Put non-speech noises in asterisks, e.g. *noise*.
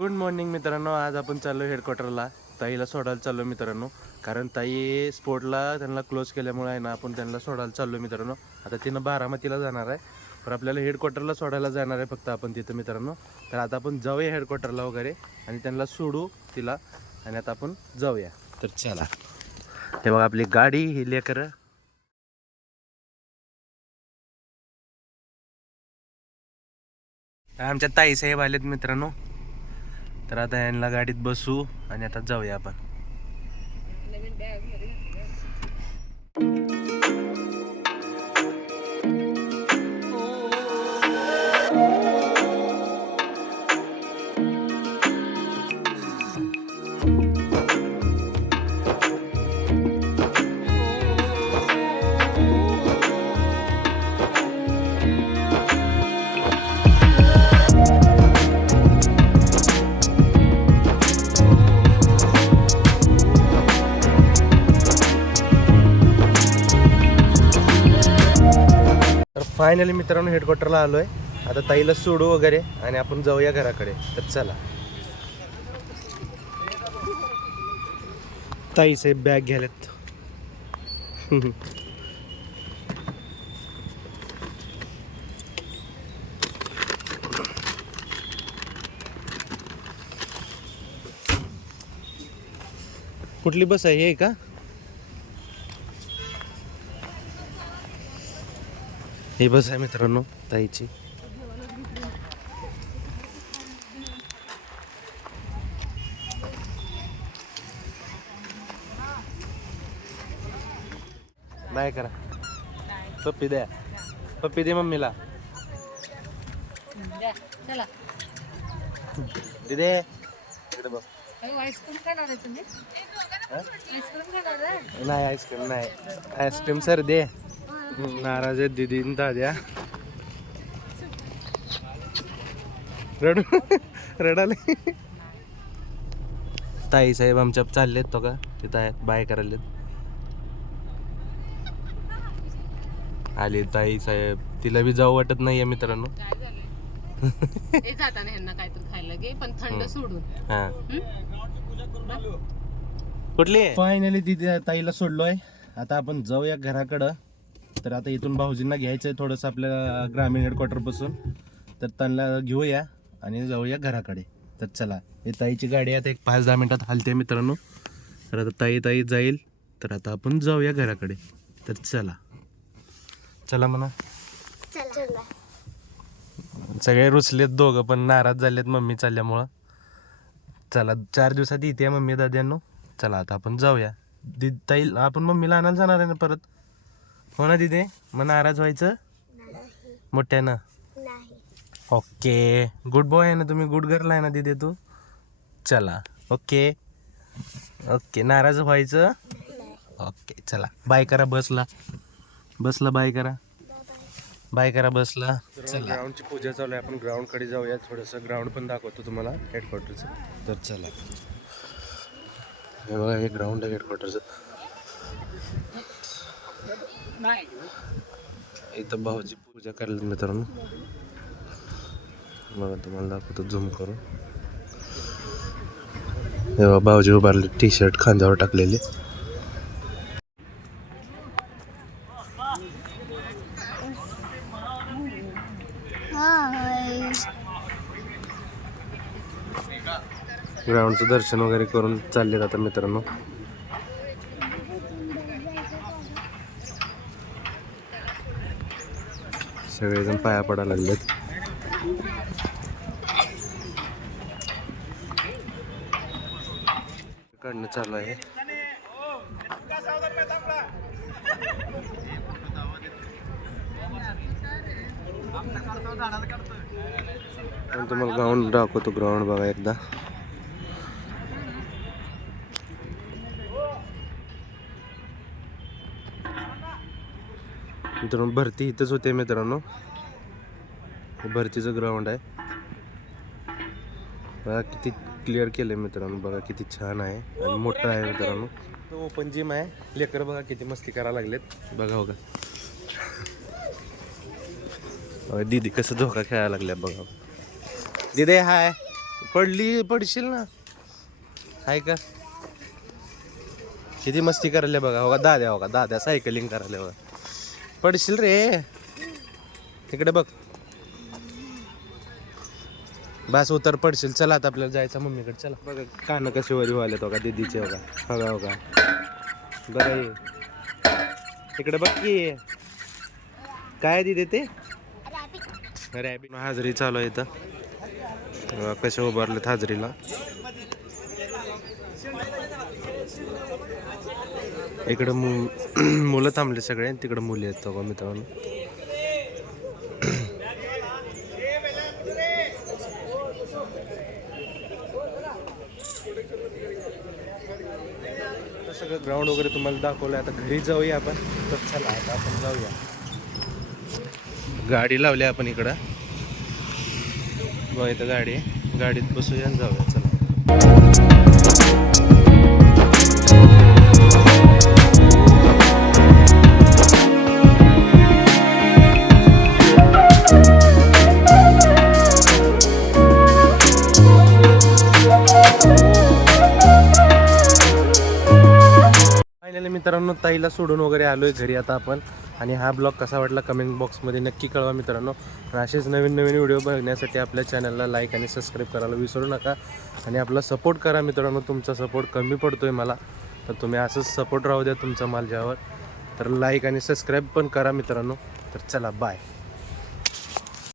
Good morning मित्रांनो. आज आपण चाललो हेडक्वार्टरला ताईला सोडायला चाललो मित्रांनो. कारण ताई स्पोर्टला त्यांना क्लोज केल्यामुळे आहे ना आपण त्यांना सोडायला चाललो मित्रांनो. आता तिनं बारामतीला जाणार आहे. पण आपल्याला हेडक्वार्टरला सोडायला जाणार आहे फक्त आपण तिथं मित्रांनो. तर आता आपण जाऊया हेडक्वार्टरला वगैरे आणि त्यांना सोडू तिला. आणि आता आपण जाऊया. तर चला. हे बघा आपली गाडी ही लेकर. आमच्या ताई साहेब आलेत मित्रांनो. तर आता यांना गाडीत बसू आणि आता जाऊया आपण. फायनली मित्रांनो हेडक्वार्टरला आलो आहे आता ताईला सोडू वगैरे आणि आपण जाऊया घराकडे. तर चला. ताई साहेब बॅग घ्यायलात कुठली बस आहे? हे का? ही बस आहे मित्रांनो ताईची बाय करा पप्पी द्या पप्पी दे मम्मीला दिदे इकडे बघ हा? नाही आईस्क्रीम नाही आईस्क्रीम सर दे नाराज आहे दिदी दाद्या. रडू? रडाले? ताई साहेब आमच्या चाललेत तो का तिथं आहेत बाय करायलेत. आले ताई साहेब. तिला बी जाऊ वाटत नाहीये मित्रांनो. काय झालंय हे जाताना ह्यांना काहीतरी खायला घे पण थंड हम्म. सोडून. हा. हम्म? कुठली? फायनली तिथे ताईला सोडलोय. आता आपण जाऊया घराकडं. तर आता इथून भाऊजींना घ्यायचंय थोडंसं आपल्या ग्रामीण हेडक्वार्टरपासून. तर त्यांना घेऊया आणि जाऊया घराकडे. तर चला हे ताईची गाडी आता एक पाच दहा मिनिटात हलते मित्रांनो. तर आता ताई ताई जाईल. तर आता आपण जाऊया घराकडे. तर चला. चला म्हणा. सगळे रुचलेत दोघं पण नाराज झालेत मम्मी चालल्यामुळं. चला चार दिवसात येते मम्मी दाद्यांनो. चला आता आपण जाऊया. दि ताई आपण मम्मीला आणायला जाणार आहे ना परत? हो ना दिदे? मग नाराज व्हायचं? मोठ्यानं? ओके. गुड बॉय आहे ना तुम्ही? गुड गर्ल आहे ना दिदे तू? चला. ओके. ओके. नाराज व्हायचं? ओके. चला. बाय करा बसला. बसला बाय करा. बाय करा बसला. चला. ग्राउंडची पूजा चालू आहे. आपण ग्राउंडकडे जाऊया. थोडंसं ग्राउंड पण दाखवतो तुम्हाला. हेडक्वार्टरचं तर चला. हे बघा हे ग्राउंड आहे हेडक्वार्टरचं इथं भाऊजी पूजा करायला मित्रांनो. बघा तुम्हाला दाखवतो झूम करून. तेव्हा भाऊजी उभारले टी शर्ट खांद्यावर टाकलेले. ग्राउंडचं दर्शन वगैरे करून चाललेत आता मित्रांनो. सगळेजण पाया पडा लागलेत. काढणं चालू आहे. आणि तुम्हाला ग्राउंड दाखवतो ग्राउंड बघा एकदा. मित्रांनो भरती इथंच होते मित्रांनो. भरतीचं ग्राउंड आहे. बघा किती क्लिअर केलंय मित्रांनो बघा किती छान आहे आणि मोठं आहे मित्रांनो. ओपन जिम आहे. लेकर बघा किती मस्ती करायला लागलेत. बघा बघा. दीदी कसं धोका खेळायला लागल्या बघा. दीदी हाय. पडली पडशील ना? आहे का? किती मस्ती करायला बघा. हो का दाद्या हो का दाद्या सायकलिंग करायला बघा. पडशील रे. तिकडे बघ. बस उतर पडशील. चला आता आपल्याला जायचं मम्मीकडे. चला. बघा कान कसे वरी व्हायला तो का दीदीचे हो का बघा हो का. बघा हे तिकडे बघ की. काय दिदे ते? रॅबिट हाजरी चालू आहे इथं. बघा कसे उभारलेत हाजरीला. इकडं मु *clears throat* मुलं थांबले सगळे. तिकडं मुली आहेत बघा मित्रांनो. सगळं ग्राउंड वगैरे तुम्हाला दाखवलं आता घरी जाऊया आपण. तर चला आता आपण जाऊया. गाडी लावली आपण इकडं. बघ इथं गाडी आहे. गाडीत बसूया आणि जाऊया. चला. मित्रांनो ताईला सोडून वगैरे आलोय घरी आता आपण. आणि हा ब्लॉग कसा वाटला कमेंट बॉक्समध्ये नक्की कळवा मित्रांनो. आणि असेच नवीन नवीन व्हिडिओ बघण्यासाठी आपल्या चॅनलला लाईक आणि सबस्क्राईब करायला विसरू नका. आणि आपला सपोर्ट करा मित्रांनो तुमचा सपोर्ट कमी पडतो आहे मला. तर तुम्ही असंच सपोर्ट राहू द्या तुमचा माझ्यावर तर लाईक आणि सबस्क्राईब पण करा मित्रांनो. तर चला बाय